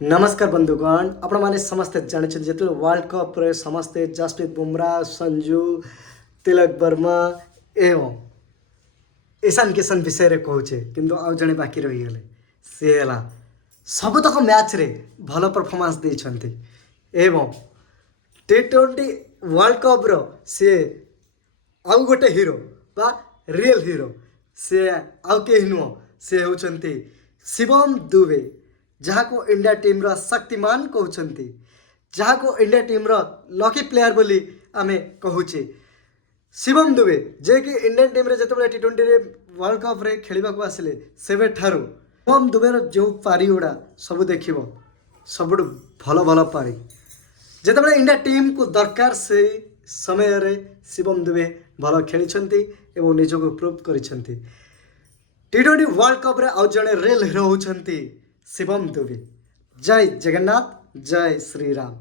नमस्कार बंधुगण आपण मैंने समस्ते जानी जो वर्ल्ड कप रे समस्ते जसप्रीत बुमराह संजू तिलक वर्मा एवं ईशान किशन विषय रे कहूचे किंतु आउ जने बाकी रही गले सी है सबतक मैच रे भल परफॉर्मेंस देछंती एवं T20 वर्ल्ड कप रो सी आउ गोटे हीरो बा रियल हीरो सी आउ के नुह सी होचंती शिवम दुबे जहाँ को इंडिया टीम रो शक्तिमान कहते जहाँ को इंडिया टीम रो लकी प्लेयर बोली आमे कहूचे शिवम दुबे जे कि इंडियन टीम रे जतबे T20 रे वर्ल्ड कप रे खेलिबा को आसिले सेबे ठारू शिवम दुबे रो जो पारी उड़ा सब देखिबो सबुठ भल भल पारी जतबे इंडिया टीम को दरकार से समय रे शिवम दुबे भल खेली एवं निजको प्रूव करिसेंती T20 वर्ल्ड कप रे आउ जने रियल हीरो होचंती शिवम दुबे। जय जगन्नाथ जय श्री राम।